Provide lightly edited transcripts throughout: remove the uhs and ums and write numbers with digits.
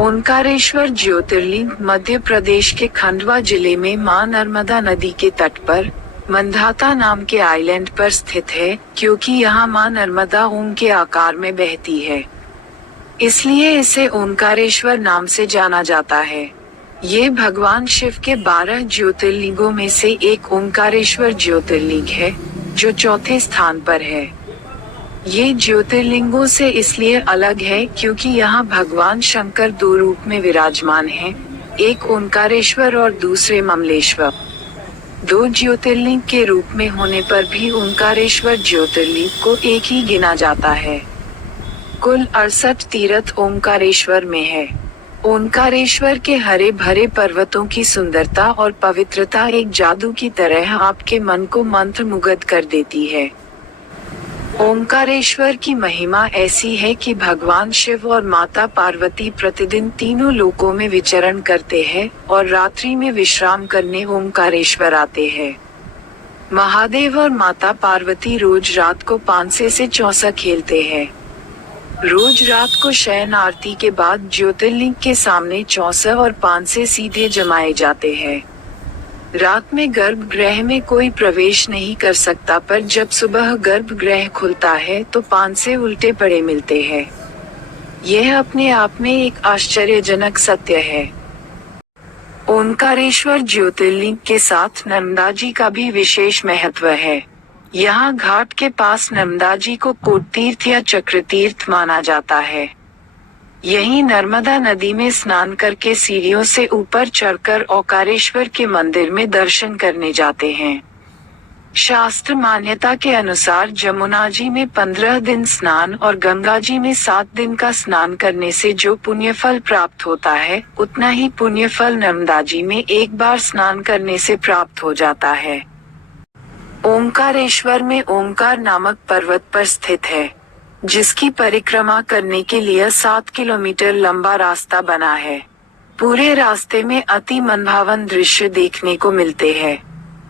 ओंकारेश्वर ज्योतिर्लिंग मध्य प्रदेश के खंडवा जिले में मां नर्मदा नदी के तट पर मंधाता नाम के आइलैंड पर स्थित है। क्योंकि यहाँ मां नर्मदा ओम के आकार में बहती है, इसलिए इसे ओंकारेश्वर नाम से जाना जाता है। ये भगवान शिव के 12 ज्योतिर्लिंगों में से एक ओंकारेश्वर ज्योतिर्लिंग है, जो चौथे स्थान पर है। ये ज्योतिर्लिंगों से इसलिए अलग है क्योंकि यहाँ भगवान शंकर 2 रूप में विराजमान हैं, एक ओंकारेश्वर और दूसरे ममलेश्वर। 2 ज्योतिर्लिंग के रूप में होने पर भी ओंकारेश्वर ज्योतिर्लिंग को एक ही गिना जाता है। कुल 68 तीर्थ ओंकारेश्वर में है। ओंकारेश्वर के हरे भरे पर्वतों की सुंदरता और पवित्रता एक जादू की तरह आपके मन को मंत्रमुग्ध कर देती है। ओंकारेश्वर की महिमा ऐसी है कि भगवान शिव और माता पार्वती प्रतिदिन तीनों लोकों में विचरण करते हैं और रात्रि में विश्राम करने ओंकारेश्वर आते हैं। महादेव और माता पार्वती रोज रात को पांसे से चौसा खेलते हैं। रोज रात को शयन आरती के बाद ज्योतिर्लिंग के सामने चौसा और पांसे सीधे जमाए जाते हैं। रात में गर्भगृह में कोई प्रवेश नहीं कर सकता, पर जब सुबह गर्भगृह खुलता है तो पांसे उल्टे पड़े मिलते हैं। यह अपने आप में एक आश्चर्यजनक सत्य है। ओंकारेश्वर ज्योतिर्लिंग के साथ नर्मदा जी का भी विशेष महत्व है। यहाँ घाट के पास नर्मदा जी को कोट तीर्थ या चक्र तीर्थ माना जाता है। यहीं नर्मदा नदी में स्नान करके सीढ़ियों से ऊपर चढ़कर ओंकारेश्वर के मंदिर में दर्शन करने जाते हैं। शास्त्र मान्यता के अनुसार जमुना जी में 15 दिन स्नान और गंगा जी में 7 दिन का स्नान करने से जो पुण्यफल प्राप्त होता है, उतना ही पुण्यफल नर्मदा जी में एक बार स्नान करने से प्राप्त हो जाता है। ओंकारेश्वर में ओंकार नामक पर्वत पर स्थित है, जिसकी परिक्रमा करने के लिए 7 किलोमीटर लंबा रास्ता बना है। पूरे रास्ते में अति मनभावन दृश्य देखने को मिलते हैं।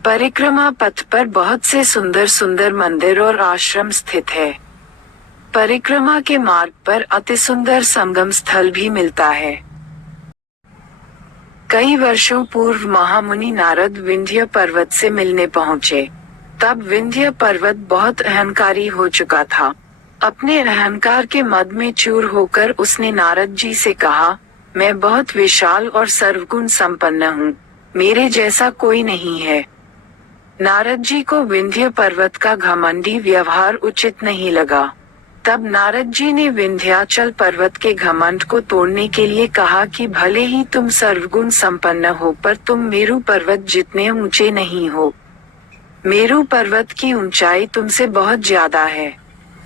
परिक्रमा पथ पर बहुत से सुंदर सुंदर मंदिर और आश्रम स्थित है। परिक्रमा के मार्ग पर अति सुंदर संगम स्थल भी मिलता है। कई वर्षों पूर्व महामुनि नारद विंध्य पर्वत से मिलने पहुँचे। तब विंध्य पर्वत बहुत अहंकारी हो चुका था। अपने अहंकार के मद में चूर होकर उसने नारद जी से कहा, मैं बहुत विशाल और सर्वगुण संपन्न हूँ, मेरे जैसा कोई नहीं है। नारद जी को विंध्य पर्वत का घमंडी व्यवहार उचित नहीं लगा। तब नारद जी ने विंध्याचल पर्वत के घमंड को तोड़ने के लिए कहा कि भले ही तुम सर्वगुण संपन्न हो, पर तुम मेरु पर्वत जितने ऊंचे नहीं हो। मेरु पर्वत की ऊंचाई तुमसे बहुत ज्यादा है।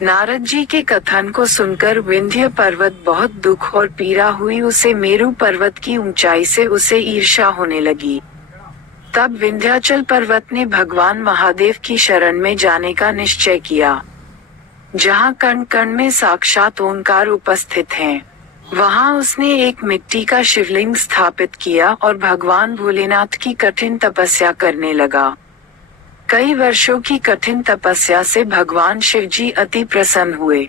नारद जी के कथन को सुनकर विंध्य पर्वत बहुत दुख और पीड़ा हुई। उसे मेरु पर्वत की ऊंचाई से उसे ईर्ष्या होने लगी। तब विंध्याचल पर्वत ने भगवान महादेव की शरण में जाने का निश्चय किया। जहाँ कण कण में साक्षात ओंकार उपस्थित हैं, वहाँ उसने एक मिट्टी का शिवलिंग स्थापित किया और भगवान भोलेनाथ की कठिन तपस्या करने लगा। कई वर्षों की कठिन तपस्या से भगवान शिव जी अति प्रसन्न हुए।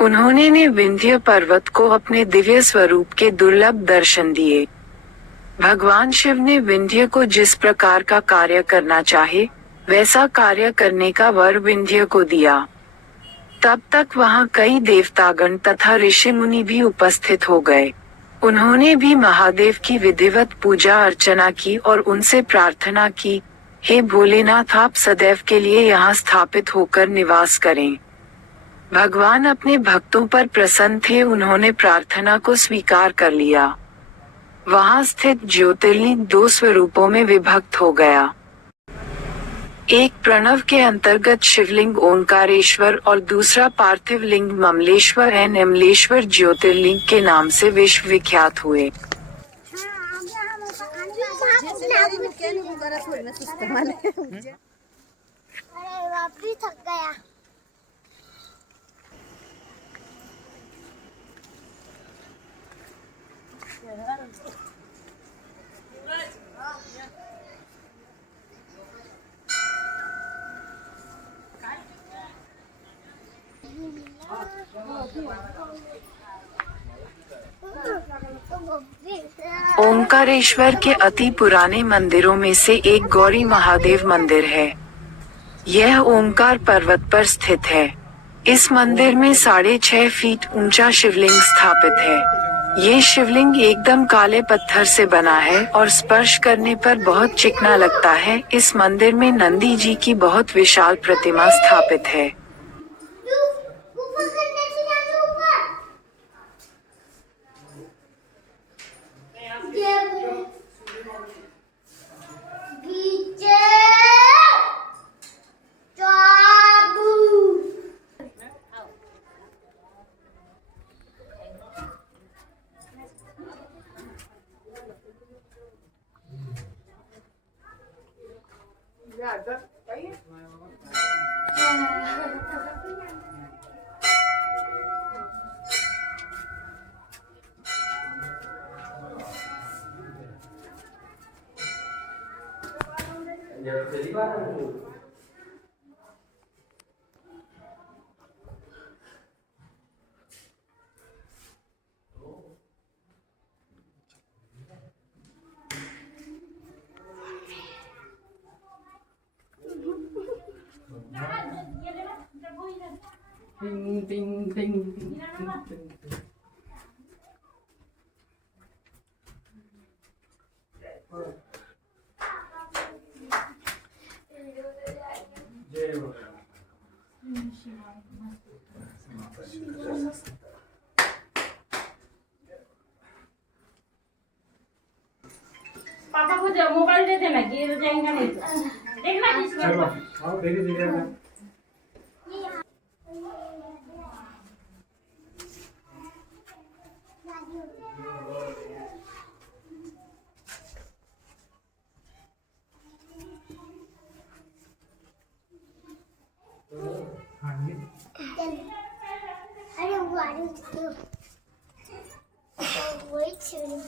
उन्होंने ने विंध्य पर्वत को अपने दिव्य स्वरूप के दुर्लभ दर्शन दिए। भगवान शिव ने विंध्य को जिस प्रकार का कार्य करना चाहे, वैसा कार्य करने का वर विंध्य को दिया। तब तक वहाँ कई देवतागण तथा ऋषि मुनि भी उपस्थित हो गए। उन्होंने भी महादेव की विधिवत पूजा अर्चना की और उनसे प्रार्थना की, हे भोलेनाथ, आप सदैव के लिए यहाँ स्थापित होकर निवास करें। भगवान अपने भक्तों पर प्रसन्न थे। उन्होंने प्रार्थना को स्वीकार कर लिया। वहाँ स्थित ज्योतिर्लिंग 2 स्वरूपों में विभक्त हो गया। एक प्रणव के अंतर्गत शिवलिंग ओंकारेश्वर और दूसरा पार्थिव लिंग ममलेश्वर एवं अमलेश्वर ज्योतिर्लिंग के नाम से विश्व विख्यात हुए। थक गया। ओंकारेश्वर के अति पुराने मंदिरों में से एक गौरी महादेव मंदिर है। यह ओंकार पर्वत पर स्थित है। इस मंदिर में 6.5 फीट ऊंचा शिवलिंग स्थापित है। ये शिवलिंग एकदम काले पत्थर से बना है और स्पर्श करने पर बहुत चिकना लगता है। इस मंदिर में नंदी जी की बहुत विशाल प्रतिमा स्थापित है। ऊपर करने से जाते ऊपर पीछे चाबू Ding ding ding ding ding ding. पापा को जब मोबाइल दे देना गिर जाएगा नहीं तो देखना किसका चलो आओ धीरे धीरे अरे वही छिड़ी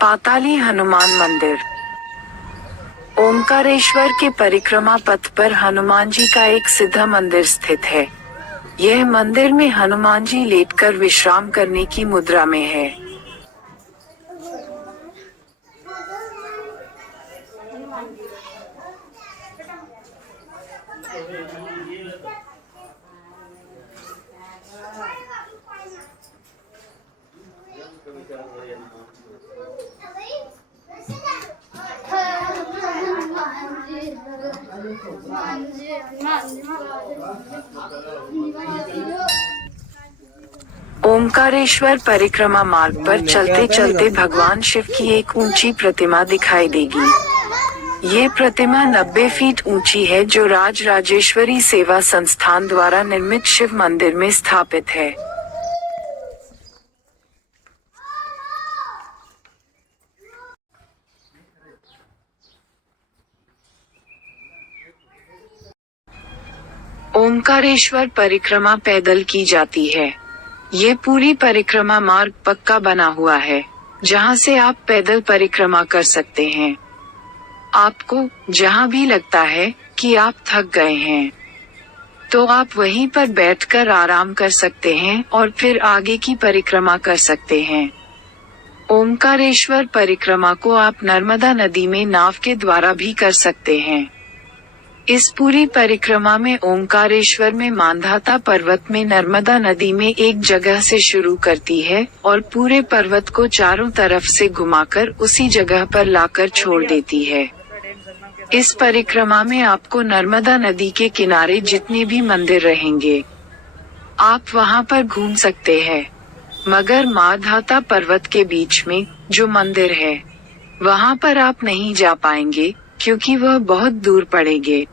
पाताली हनुमान मंदिर। ओंकारेश्वर के परिक्रमा पथ पर हनुमान जी का एक सिद्ध मंदिर स्थित है। यह मंदिर में हनुमान जी लेटकर विश्राम करने की मुद्रा में है। ओंकारेश्वर परिक्रमा मार्ग पर चलते चलते भगवान शिव की एक ऊंची प्रतिमा दिखाई देगी। ये प्रतिमा 90 फीट ऊंची है, जो राज राजेश्वरी सेवा संस्थान द्वारा निर्मित शिव मंदिर में स्थापित है। ओंकारेश्वर परिक्रमा पैदल की जाती है। ये पूरी परिक्रमा मार्ग पक्का बना हुआ है, जहाँ से आप पैदल परिक्रमा कर सकते हैं। आपको जहाँ भी लगता है कि आप थक गए हैं, तो आप वहीं पर बैठकर आराम कर सकते हैं और फिर आगे की परिक्रमा कर सकते हैं। ओंकारेश्वर परिक्रमा को आप नर्मदा नदी में नाव के द्वारा भी कर सकते हैं। इस पूरी परिक्रमा में ओंकारेश्वर में मांधाता पर्वत में नर्मदा नदी में एक जगह से शुरू करती है और पूरे पर्वत को चारों तरफ से घुमाकर उसी जगह पर लाकर छोड़ देती है। इस परिक्रमा में आपको नर्मदा नदी के किनारे जितने भी मंदिर रहेंगे आप वहां पर घूम सकते हैं, मगर मांधाता पर्वत के बीच में जो मंदिर है वहां पर आप नहीं जा पाएंगे क्योंकि वह बहुत दूर पड़ेंगे।